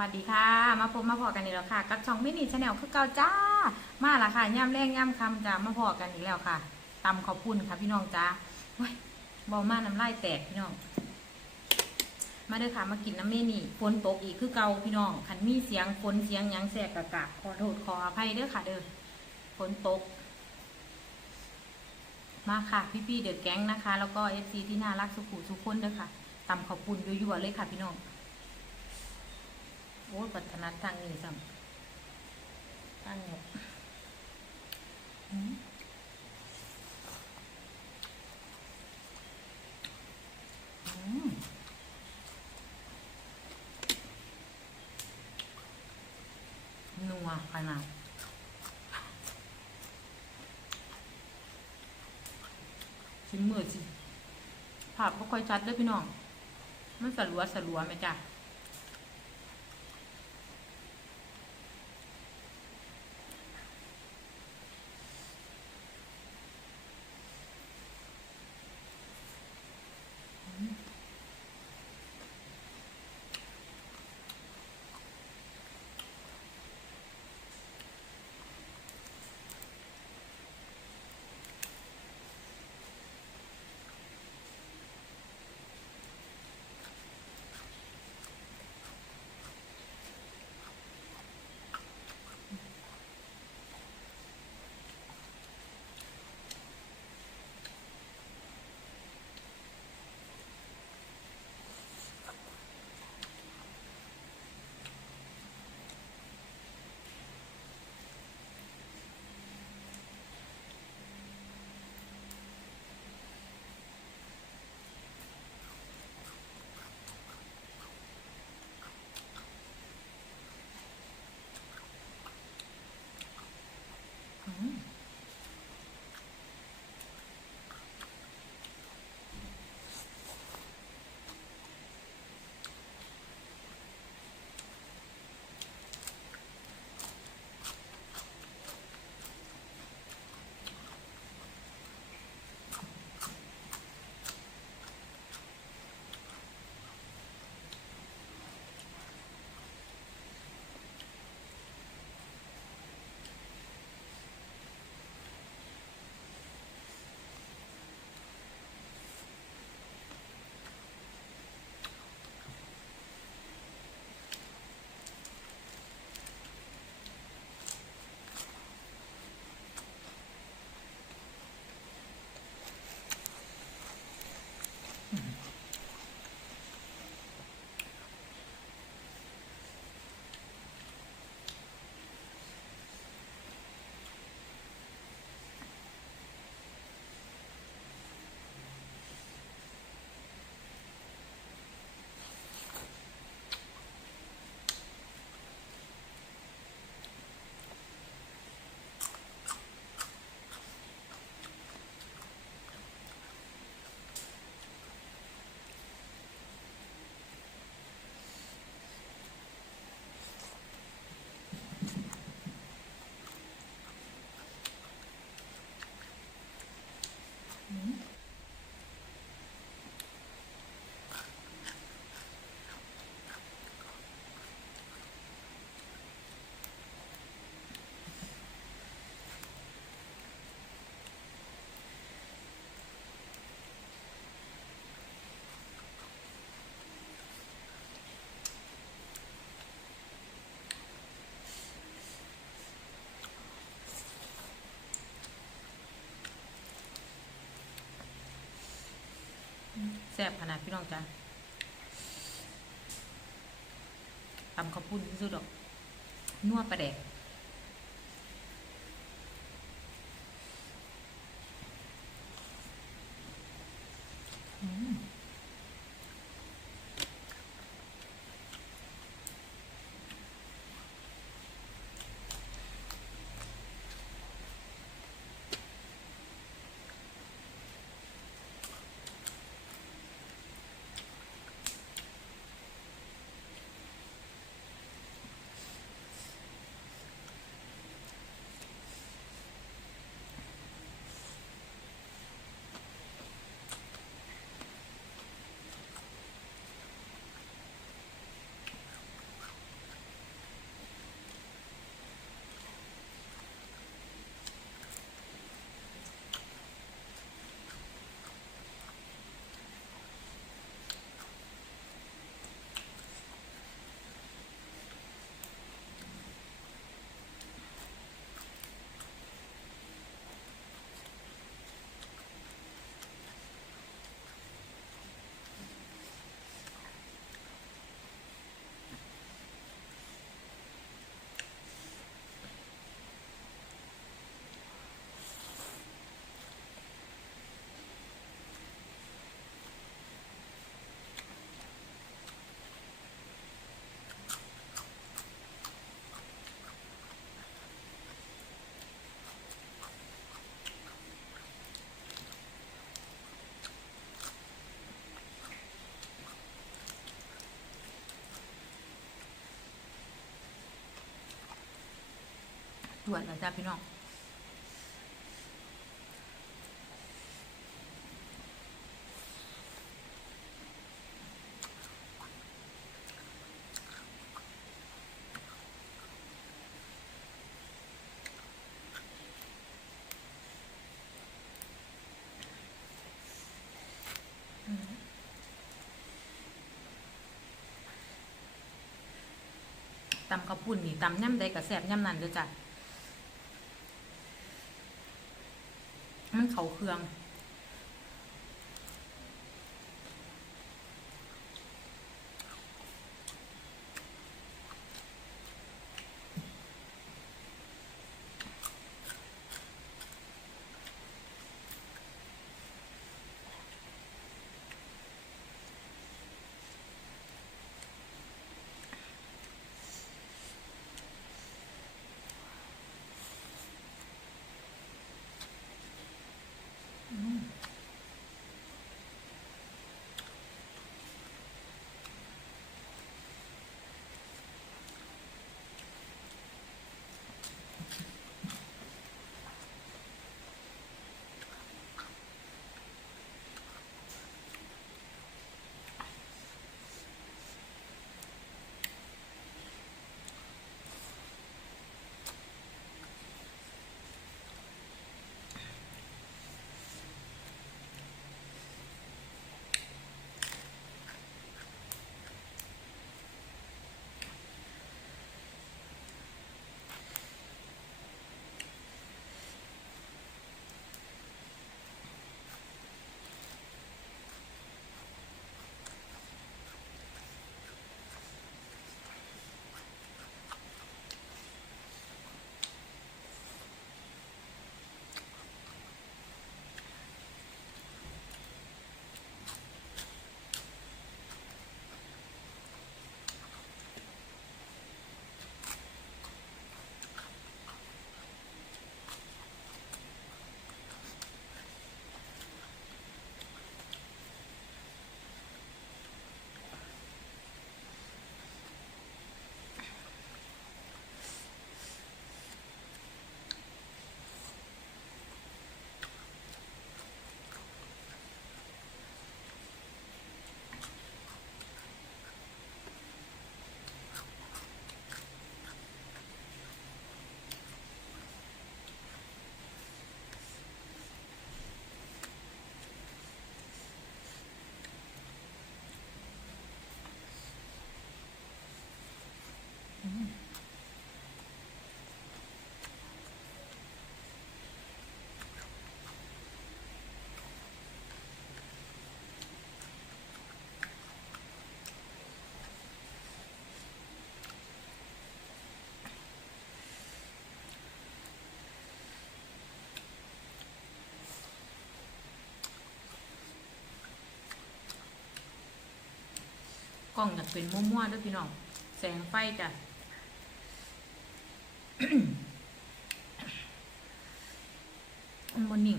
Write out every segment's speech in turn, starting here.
วัสดีค่ะมาพบมาพอกันอีกแล้วค่ะกับช่องมินิชาแนลคือเก่าจ้ามาละค่ะย่ำแรงย่ำคำจ้ามาพอกันอีกแล้วค่ะตำขอบคุณค่ะพี่น้องจ้าว้ยบอมาน้ำลายแตกพี่น้องมาเด้อค่ะมากินน้ำเมนี่ฝนตกอีกคือเก่าพี่น้องขันมีเสียงฝนเสียงยังแสบกะกะขอโทษขออภัยเด้อค่ะเด้อฝนตกมาค่ะพี่เดอะแก๊งนะคะแล้วก็เอฟซีที่น่ารักสุขุสุขคนเด้อค่ะตำขอบคุณยั่วๆเลยค่ะพี่น้องโอ้ปัฒนัดทางนี้ซ้ำตั้งหมดนัวขนาดชิ้นมือสิภาพก็ค่อยชัดเลยพี่น้องมันสลัวไหมจ้ะแซ่บขนาดพี่น้องจ้าตำข้าวปุ้นที่สุดดอกนัวปลาแดก ตรวจแล้วจ้าพี่น้องตำข้าวปุ้นนี่ตำย่ำใดกับแสบย่ำนั่นเด้อจ้ะมันเข้าเครื่องกล้องอยากเป็นมั่วๆด้วยพี่น้องแสงไฟจ้ะมันนิ่ง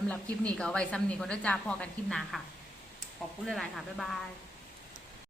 สำหรับคลิปนี้ก็เอาไว้ซ้ำนี้ก่อนเด้อจ้าพอกันคลิปหน้าค่ะขอบคุณหลายๆค่ะบ๊ายบาย